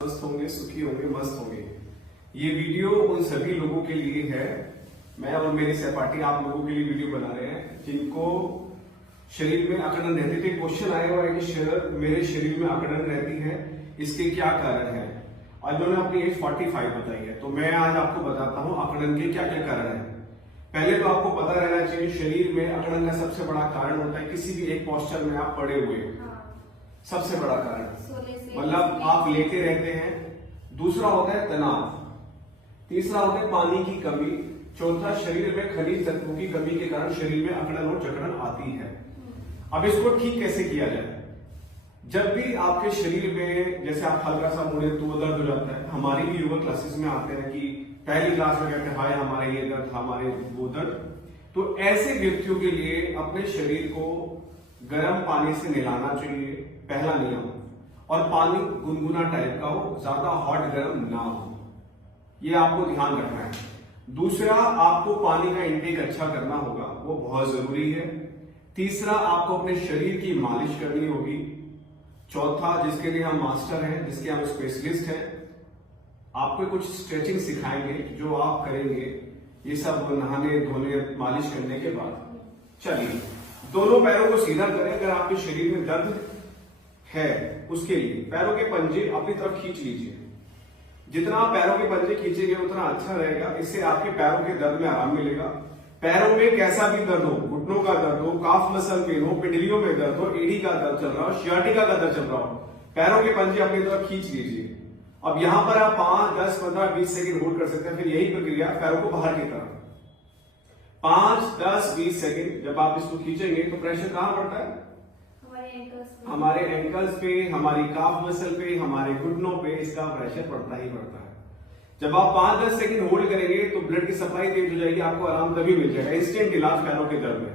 स्वस्थ होंगे, सुखी होंगे, मस्त होंगे। ये वीडियो उन सभी लोगों के लिए है। मैं और मेरी सहपाठी आप लोगों के लिए वीडियो बना रहे हैं जिनको शरीर में अकड़न रहती थी। क्वेश्चन आया हुआ है कि मेरे शरीर में अकड़न रहती है, इसके क्या कारण है। और इन्होंने अपनी एज 45 बताई है, तो मैं आज आपको बताता हूँ अकड़न के क्या क्या कारण है। पहले तो आपको पता रहना चाहिए शरीर में अकड़न का सबसे बड़ा कारण होता है किसी भी एक पोस्चर में आप पड़े हुए। सबसे बड़ा कारण मतलब आप लेटे रहते हैं। दूसरा होता है तनाव। तीसरा होता है पानी की कमी। चौथा शरीर में खनिज तत्वों की कमी के कारण शरीर में अकड़न और जकड़न आती है। अब इसको ठीक कैसे किया जाए। जब भी आपके शरीर में जैसे आप हल्का सा मुड़े तो दर्द हो जाता है। हमारी भी योगा क्लासेस में आते हैं कि पहली क्लास में कहते हैं हाय हमारे ये दर्द, हमारे वो दर्द। तो ऐसे व्यक्तियों के लिए अपने शरीर को गर्म पानी से नहलाना चाहिए, पहला नियम। और पानी गुनगुना टाइप का हो, ज्यादा हॉट गर्म ना हो, ये आपको ध्यान रखना है। दूसरा, आपको पानी का इंटेक अच्छा करना होगा, वो बहुत जरूरी है। तीसरा, आपको अपने शरीर की मालिश करनी होगी। चौथा, जिसके लिए हम मास्टर हैं, जिसके हम स्पेशलिस्ट हैं, आपको कुछ स्ट्रेचिंग सिखाएंगे जो आप करेंगे ये सब नहाने धोने मालिश करने के बाद। चलिए, दोनों पैरों को सीधा करें। अगर आपके शरीर में दर्द है उसके लिए पैरों के पंजे अपनी तरफ खींच लीजिए। जितना आप पैरों के पंजे खींचेंगे उतना अच्छा रहेगा। इससे आपके पैरों के दर्द में आराम मिलेगा। पैरों में कैसा भी दर्द हो, घुटनों का दर्द हो, काफ मसल पेन हो, पिंडलियों में दर्द हो, एड़ी का दर्द चल रहा हो, सियाटिका का दर्द चल रहा हो, पैरों के पंजे अपनी तरफ खींच लीजिए। अब यहां पर आप 5, 10, 15, 20 सेकंड होल्ड कर सकते हैं। फिर यही प्रक्रिया पैरों को बाहर की तरफ 5, 10, 20 सेकंड। जब आप इसको खींचेंगे तो प्रेशर कहां पड़ता है? हमारे एंकल्स पे, हमारी काफ मसल पे, हमारे घुटनों पे इसका प्रेशर पड़ता ही पड़ता है। जब आप 5-10 सेकंड होल्ड करेंगे तो ब्लड की सप्लाई तेज हो जाएगी, आपको आराम तभी मिल जाएगा। इंस्टेंट इलाज पैरों के दर्द में।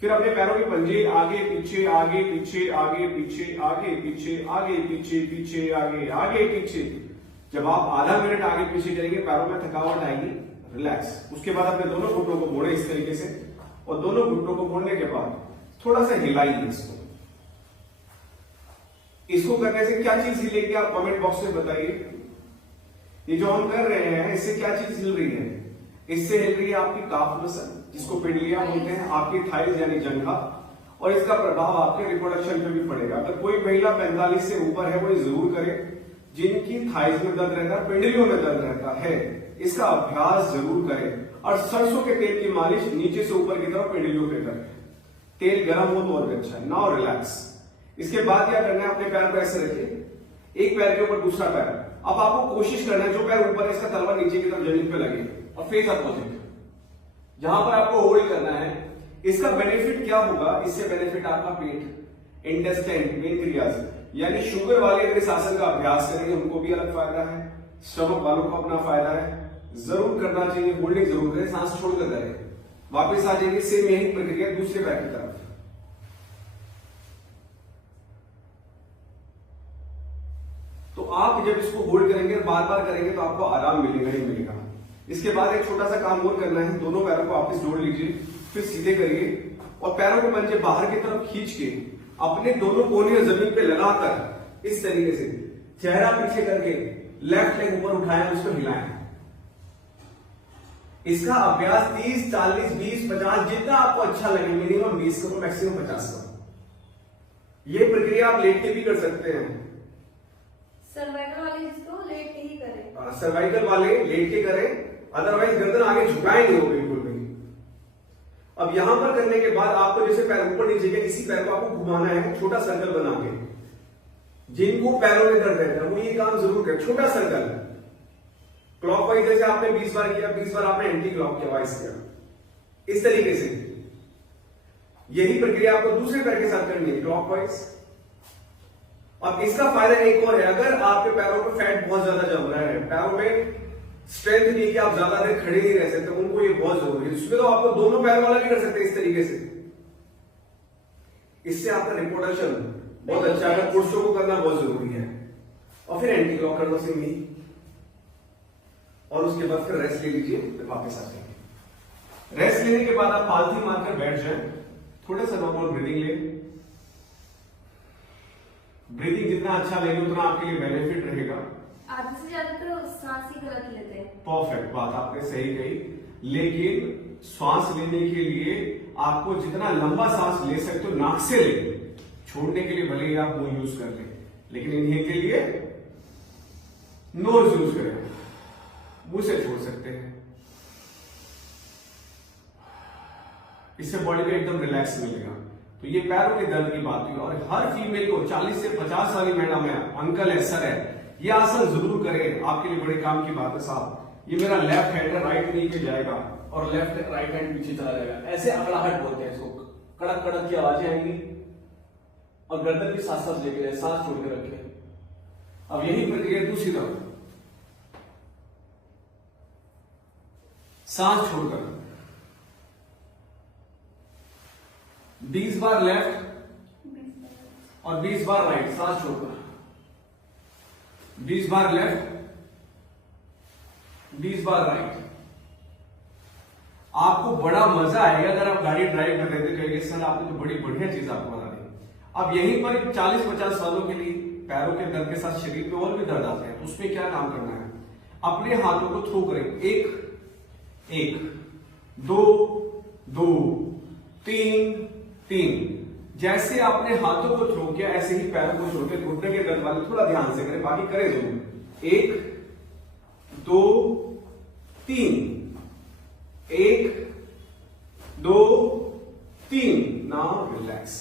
फिर अपने पैरों के पंजे आगे पीछे, आगे पीछे, आगे पीछे, आगे पीछे, आगे पीछे, पीछे आगे, आगे पीछे। जब आप आधा मिनट आगे पीछे करेंगे पैरों में थकावट आएगी, रिलैक्स। उसके बाद अपने दोनों घुटनों को मोड़े इस तरीके से, और दोनों घुटनों को मोड़ने के बाद थोड़ा सा हिलाइए इसको करने से क्या चीज हिलेगी आप कमेंट बॉक्स में बताइए। ये जो हम कर रहे हैं इससे क्या चीज हिल रही है? इससे हिल रही है आपकी काफ मसल, जिसको पिंडलियां बोलते हैं, आपकी थाइज यानी जंघा, और इसका प्रभाव आपके रिप्रोडक्शन पे भी पड़ेगा। अगर कोई महिला 45 से ऊपर है वो ये जरूर करे। जिनकी थाइज में दर्द रहता है, पिंडलियों में दर्द रहता है, इसका अभ्यास जरूर करें। और सरसों के तेल की मालिश नीचे से ऊपर की तरफ पिंडलियों पे करें। तेल गर्म हो तो और भी अच्छा है। Now relax. इसके बाद क्या करना है, अपने पैर को ऐसे रखिए, एक पैर के ऊपर दूसरा पैर। अब आपको कोशिश करना है जो पैर ऊपर है इसका तलवा नीचे की तरफ जमीन पे लगे और फेस अपोजिट। जहां पर आपको होल्ड करना है, इसका बेनिफिट क्या होगा? इससे बेनिफिट आपका पेट, इंटेस्टाइन, पेनक्रियाज यानी शुगर वाले अगर इस आसन का अभ्यास करेंगे उनको भी अलग फायदा है, स्टमक वालों को अपना फायदा है। जरूर करना चाहिए, होल्डिंग जरूर करें, सांस छोड़कर करें। वापस आ जाएंगे, सेम यही प्रक्रिया दूसरे पैर की तरफ। तो आप जब इसको होल्ड करेंगे, बार बार करेंगे तो आपको आराम मिलेगा ही मिलेगा। इसके बाद एक छोटा सा काम और करना है, दोनों पैरों को वापस जोड़ लीजिए, फिर सीधे करिए और पैरों के पंजे बाहर की तरफ खींच के अपने दोनों कोहनी जमीन पे लगाकर इस तरीके से चेहरा पीछे करके लेफ्ट लेग ऊपर उठाएं, उसको हिलाएं। इसका अभ्यास 30, 40, 20, 50 जितना आपको अच्छा लगे, मिनिमम 20 करो, मैक्सिमम 50 करो। ये प्रक्रिया आप लेट के भी कर सकते हैं। सर्वाइकल वाले जिसको लेट के ही करें। सर्वाइकल वाले लेट के करें, अदरवाइज गर्दन आगे झुकाए नहीं हो बिल्कुल भी। अब यहां पर करने के बाद आपको जैसे पैर ऊपर नीचे गए, इसी पैर को आपको घुमाना है छोटा सर्कल बना के। जिनको पैरों में दर्द रहता है वो ये काम जरूर करें, छोटा सर्कल क्लॉकवाइज। जैसे आपने 20 बार किया, 20 बार आपने एंटी क्लॉकवाइज किया, इस तरीके से। यही प्रक्रिया आपको दूसरे पैर के साथ करनी है, क्लॉकवाइज। अब इसका फायदा एक और है, अगर आपके पैरों पे फैट बहुत ज्यादा जम रहा है, पैरों में स्ट्रेंथ नहीं है कि आप ज्यादा देर खड़े नहीं रह सकते, उनको ये बहुत जरूरी है। इसमें तो आपको दोनों पैर वाला भी कर सकते हैं इस तरीके से। इससे आपका रिप्रोडक्शन बहुत अच्छा है। पुरुषों को करना बहुत जरूरी है। और फिर एंटी क्लॉक कर दो सिंगली, और उसके बाद फिर रेस्ट ले लीजिए, फिर वापस आ जाएंगे। रेस्ट लेने के बाद आप पालथी मारकर बैठ जाए, थोड़ा सा नॉर्मल ब्रीदिंग ले। ब्रीदिंग जितना अच्छा लेंगे उतना आपके लिए बेनिफिट रहेगा। परफेक्ट बात आपने सही कही, लेकिन श्वास लेने के लिए आपको जितना लंबा सांस ले सकते हो नाक से ले, छोड़ने के लिए भले ही आप मुंह यूज कर ले, लेकिन इन्हें के लिए नोज यूज करें, मुंह से छोड़ सकते हैं। इससे बॉडी को एकदम रिलैक्स मिलेगा। तो ये पैरों के दर्द की बात हुई, और हर फीमेल को 40 से 50 वाली मैडम है, अंकल है, सर है, ये आसन जरूर करें, आपके लिए बड़े काम की बात है साहब। ये मेरा लेफ्ट हैंड है, राइट नी पे जाएगा और लेफ्ट राइट हैंड पीछे चला जाएगा, ऐसे अकड़ाहट बोलते हैं इसको, कड़क कड़क की आवाजें आएंगी, और गर्दन की सांस सांस लेके जाए, सांस छोड़ के रखे। अब यही प्रक्रिया दूसरी तरफ, सांस छोड़कर 20 बार लेफ्ट और 20 बार राइट, सांस छोड़कर 20 बार लेफ्ट 20 बार राइट। आपको बड़ा मजा आएगा अगर आप गाड़ी ड्राइव कर रहे थे, कहेंगे सर आपने तो बड़ी बढ़िया चीज आपको बता दी। अब यहीं पर 40-50 सालों के लिए पैरों के दर्द के साथ शरीर में और भी दर्द आते हैं, तो उसमें क्या काम करना है, अपने हाथों को थ्रो करें, 1 2 2 3 3। जैसे आपने हाथों को थ्रो किया ऐसे ही पैरों को थ्रो के, घुटने के दर्द वाले थोड़ा ध्यान से करें, बाकी करें जरूर। 1 2 3 1 2 3। Now relax.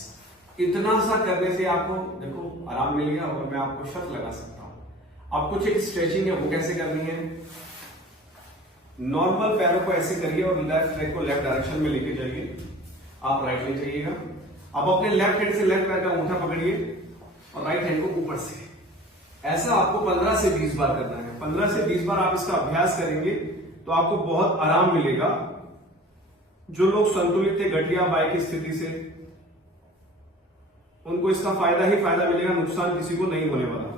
इतना सा करने से आपको देखो आराम मिल गया, और मैं आपको शर्त लगा सकता हूं। अब कुछ एक स्ट्रेचिंग है, वो कैसे करनी है, नॉर्मल पैरों को ऐसे करिए और लेफ्ट लेग को लेफ्ट डायरेक्शन में लेके जाइए, आप राइट ले जाइएगा। अब अपने लेफ्ट हैंड से लेफ्ट पैर का अंगूठा पकड़िए और राइट हैंड को ऊपर से, ऐसा आपको 15 से 20 बार करना है। 15 से 20 बार आप इसका अभ्यास करेंगे तो आपको बहुत आराम मिलेगा। जो लोग संतुलित थे गठिया बाय की स्थिति से, उनको इसका फायदा ही फायदा मिलेगा, नुकसान किसी को नहीं होने वाला।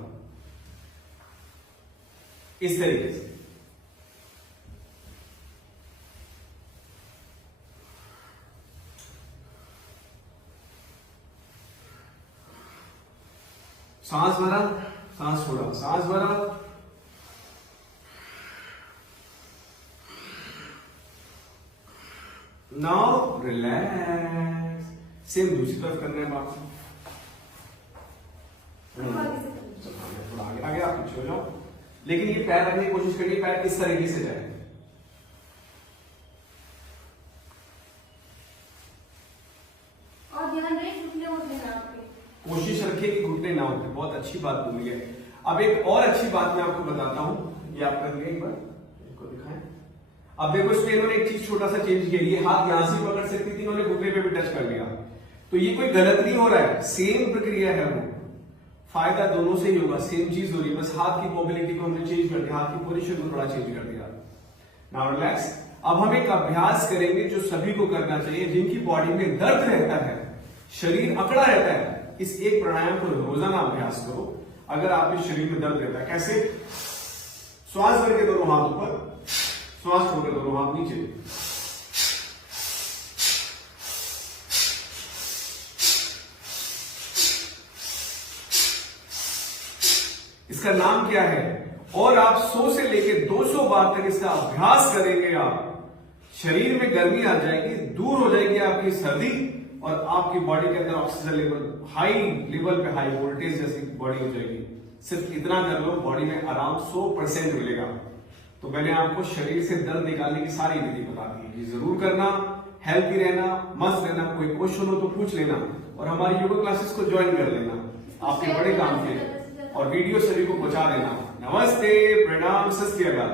इस तरीके से सांस भरा, सांस छोड़ा, सांस भरा, नाउ रिलैक्स। सेम दूसरी तरफ करना है बात। थोड़ा आगे आगे आप पीछे हो जाओ, लेकिन ये पैर रखने की कोशिश करिए, पैर इस तरीके से जाए। और ध्यान रहे घुटने उठने ना उठे, कोशिश रखिए कि घुटने ना उठे। बहुत अच्छी बात बोली है। अब एक और अच्छी बात मैं आपको बताता हूं, ये आप करेंगे एक बार, इसको दिखाएं। अब देखो इसमें इन्होंने एक चीज छोटा सा चेंज किया, ये हाथ यहां से पकड़ सकती थी, इन्होंने घुटने पे भी टच कर लिया। तो ये कोई गलत नहीं हो रहा है, सेम प्रक्रिया है, वो फायदा दोनों से ही होगा, सेम चीज हो रही है, बस हाथ की मोबिलिटी को हमने चेंज कर दिया, हाथ की पोजीशन को थोड़ा चेंज कर दिया। Now relax. अब हम एक अभ्यास करेंगे जो सभी को करना चाहिए, जिनकी बॉडी में दर्द रहता है, शरीर अकड़ा रहता है, इस एक प्राणायाम को रोजाना अभ्यास करो। अगर आपके शरीर में दर्द रहता है, कैसे, श्वास करके दोनों हाथ ऊपर, श्वास छोड़कर दोनों हाथ नीचे। इसका नाम क्या है, और आप 100 से लेके 200 बार तक इसका अभ्यास करेंगे, आप शरीर में गर्मी आ जाएगी, दूर हो जाएगी आपकी सर्दी, और आपकी बॉडी के अंदर ऑक्सीजन लेवल हाई लेवल पे, हाई वोल्टेज जैसी बॉडी हो जाएगी। सिर्फ इतना कर लो, बॉडी में आराम 100% मिलेगा। तो मैंने आपको शरीर से दर्द निकालने की सारी विधि बता दी, ये जरूर करना, हेल्थी रहना, मस्त रहना। कोई क्वेश्चन हो तो पूछ लेना, और हमारी योगा क्लासेस को ज्वाइन कर लेना, आपके बड़े काम के, और वीडियो सभी को पहुंचा देना। नमस्ते, प्रणाम, सत श्री अकाल।